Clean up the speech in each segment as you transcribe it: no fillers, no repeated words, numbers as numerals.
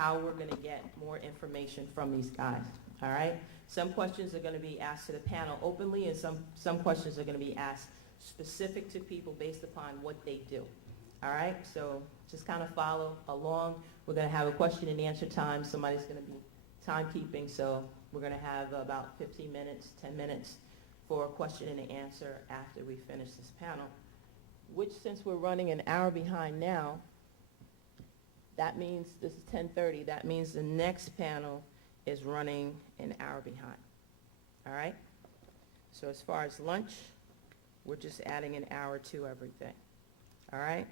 how we're going to get more information from these guys, all right? Some questions are going to be asked to the panel openly, and some questions are going to be asked specific to people based upon what they do, all right? So just kind of follow along. We're going to have a question and answer time. Somebody's going to be timekeeping, so we're going to have about 15 minutes, 10 minutes for a question and an answer after we finish this panel, which, since we're running an hour behind now, that means this is 10:30. That means the next panel is running an hour behind, all right? So as far as lunch, we're just adding an hour to everything, all right?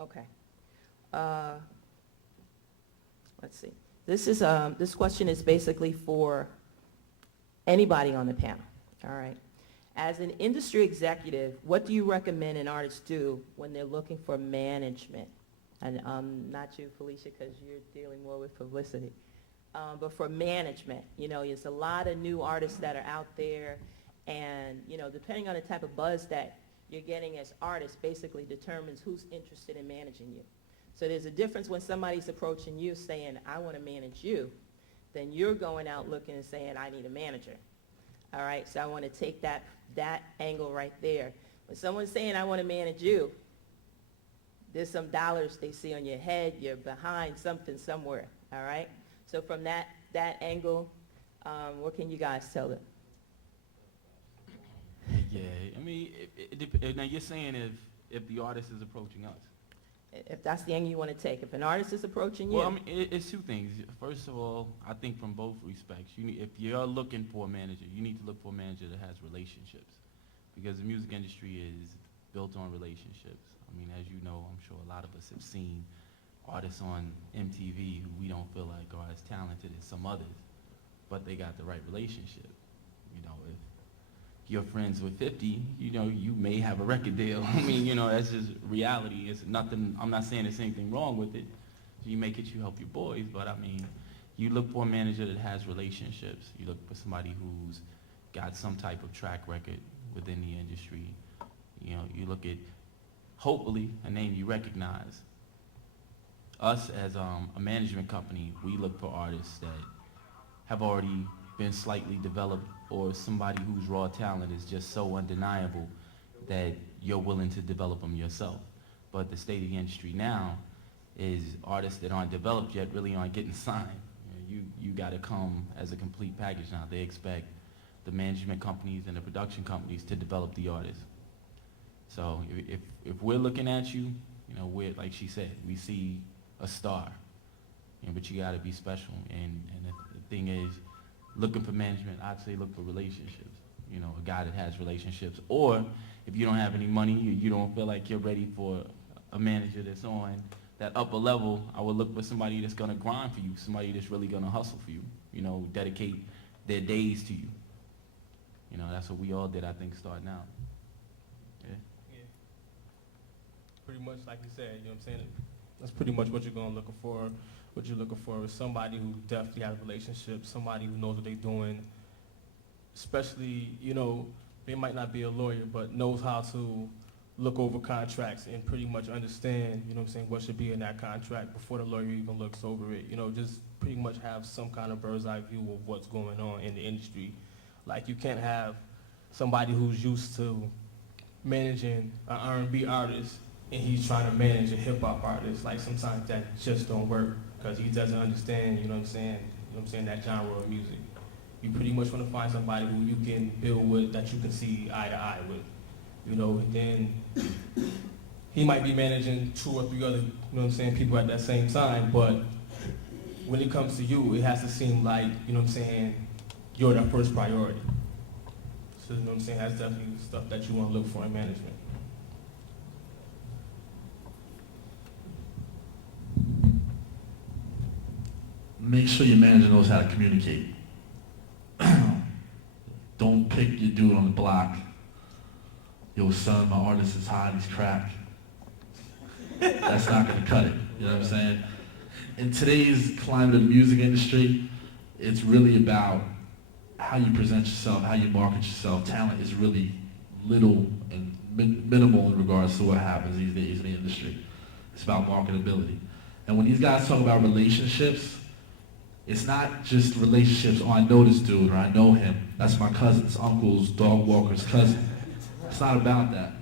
Okay. Let's see. This question is basically for anybody on the panel, all right? As an industry executive, what do you recommend an artist do when they're looking for management? And not you, Felicia, because you're dealing more with publicity. But for management, there's a lot of new artists that are out there, and, depending on the type of buzz that you're getting as artists basically determines who's interested in managing you. So there's a difference when somebody's approaching you saying, I want to manage you, then you're going out looking and saying, I need a manager. All right, so I want to take that angle right there. When someone's saying, I want to manage you, there's some dollars they see on your head, you're behind something somewhere, all right? So from that angle, what can you guys tell them? Yeah, I mean, now you're saying if the artist is approaching us. If that's the angle you want to take. If an artist is approaching you. Well, I mean, it's two things. First of all, I think from both respects, if you're looking for a manager, you need to look for a manager that has relationships, because the music industry is built on relationships. I mean, as you know, I'm sure a lot of us have seen artists on MTV who we don't feel like are as talented as some others, but they got the right relationship. If you're friends with 50, you may have a record deal. I mean, that's just reality. It's nothing, I'm not saying there's anything wrong with it. You make it, you help your boys, but I mean, you look for a manager that has relationships. You look for somebody who's got some type of track record within the industry. You look at, hopefully, a name you recognize. Us as a management company, we look for artists that have already been slightly developed, or somebody whose raw talent is just so undeniable that you're willing to develop them yourself. But the state of the industry now is artists that aren't developed yet really aren't getting signed. You got to come as a complete package now. They expect the management companies and the production companies to develop the artists. So if we're looking at you, we're, like she said, we see a star, but you got to be special. And the thing is, looking for management, I'd say look for relationships. A guy that has relationships. Or if you don't have any money, you don't feel like you're ready for a manager that's on that upper level, I would look for somebody that's going to grind for you, somebody that's really going to hustle for you, dedicate their days to you. That's what we all did, I think, starting out. Yeah. Pretty much like you said, what I'm saying? That's pretty much what you're going to look for. What you're looking for is somebody who definitely has relationships, somebody who knows what they're doing, especially, they might not be a lawyer, but knows how to look over contracts and pretty much understand, what should be in that contract before the lawyer even looks over it. Just pretty much have some kind of bird's eye view of what's going on in the industry. Like, you can't have somebody who's used to managing an R&B artist and he's trying to manage a hip-hop artist. Like, sometimes that just don't work because he doesn't understand, that genre of music. You pretty much want to find somebody who you can build with, that you can see eye to eye with. Then he might be managing 2 or 3 other, people at that same time, but when it comes to you, it has to seem like, you're the first priority. So, that's definitely stuff that you want to look for in management. Make sure your manager knows how to communicate. Don't pick your dude on the block. Yo, son, my artist is hot, he's cracked. That's not gonna cut it, you know what I'm saying? In today's climate of the music industry, it's really about how you present yourself, how you market yourself. Talent is really little and minimal in regards to what happens these days in the industry. It's about marketability. And when these guys talk about relationships, it's not just relationships, oh, I know this dude, or I know him. That's my cousin's uncle's dog walker's cousin. It's not about that.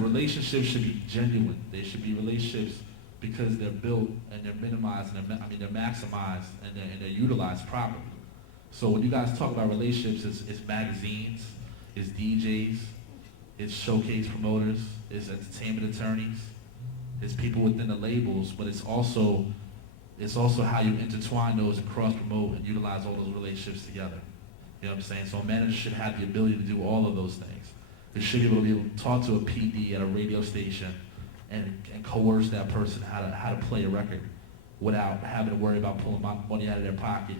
Relationships should be genuine. They should be relationships because they're built and they're minimized, and they're maximized and they're utilized properly. So when you guys talk about relationships, it's magazines, it's DJs, it's showcase promoters, it's entertainment attorneys, it's people within the labels, but it's also how you intertwine those and cross-promote and utilize all those relationships together. You know what I'm saying? So a manager should have the ability to do all of those things. They should be able to talk to a PD at a radio station and coerce that person how to play a record without having to worry about pulling money out of their pocket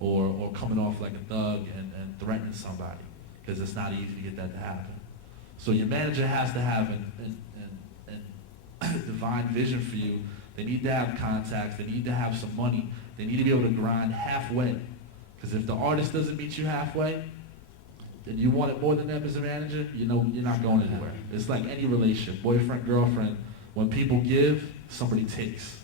or coming off like a thug and threatening somebody, because it's not easy to get that to happen. So your manager has to have a divine vision for you. They need to have contacts. They need to have some money. They need to be able to grind halfway. Because if the artist doesn't meet you halfway, and you want it more than them as a manager, you know you're not going anywhere. It's like any relationship, boyfriend, girlfriend. When people give, somebody takes.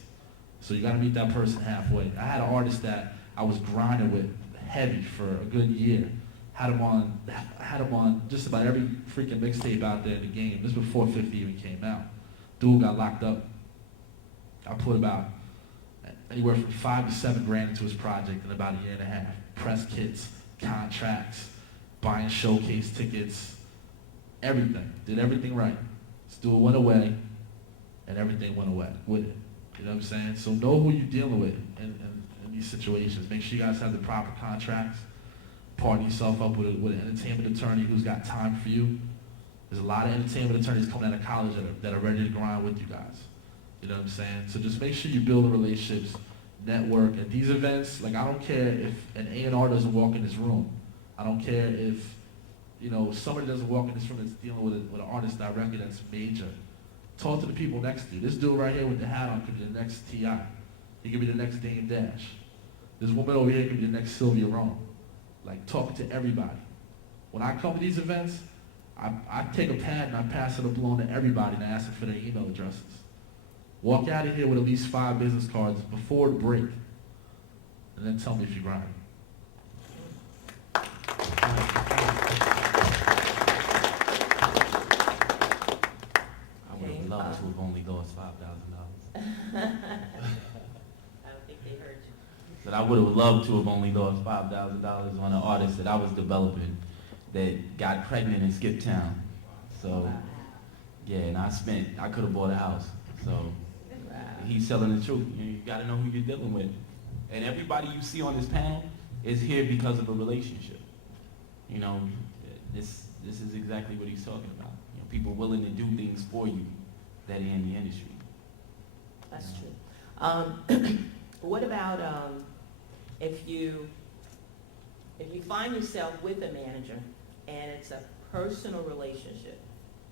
So you got to meet that person halfway. I had an artist that I was grinding with heavy for a good year. Had him on just about every freaking mixtape out there in the game. This was before 50 even came out. Dude got locked up. I put about anywhere from $5 to $7 grand into his project in about a year and a half. Press kits, contracts, buying showcase tickets, everything. Did everything right. Dude went away, and everything went away with it. You know what I'm saying? So know who you're dealing with in these situations. Make sure you guys have the proper contracts. Partner yourself up with an entertainment attorney who's got time for you. There's a lot of entertainment attorneys coming out of college that are ready to grind with you guys. You know what I'm saying? So just make sure you build relationships, network. At these events, like I don't care if an A&R doesn't walk in this room. I don't care if, somebody doesn't walk in this room that's dealing with an artist directly that's major. Talk to the people next to you. This dude right here with the hat on could be the next T.I. He could be the next Dame Dash. This woman over here could be the next Sylvia Rome. Like, talk to everybody. When I come to these events, I take a pad and I pass it along to everybody and I ask them for their email addresses. Walk out of here with at least 5 business cards before the break, and then tell me if you're grinding. I would have loved to have only lost $5,000. I don't think they heard you. But I would have loved to have only lost $5,000 on an artist that I was developing that got pregnant and skipped town. So, yeah, and I could have bought a house. So, he's telling the truth. You got to know who you're dealing with. And everybody you see on this panel is here because of a relationship. This is exactly what he's talking about. People willing to do things for you that are in the industry. That's true. What about if you find yourself with a manager and it's a personal relationship?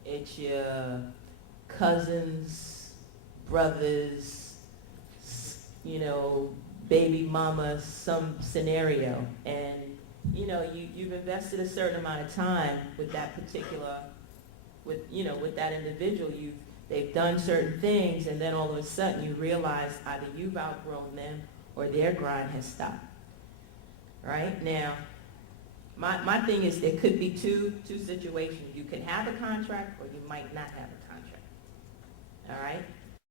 It's your cousins, brothers, baby mama, some scenario, and you've invested a certain amount of time with that particular, with that individual. They've done certain things, and then all of a sudden you realize either you've outgrown them or their grind has stopped. Right? Now, my thing is there could be two situations. You could have a contract or you might not have a contract. All right?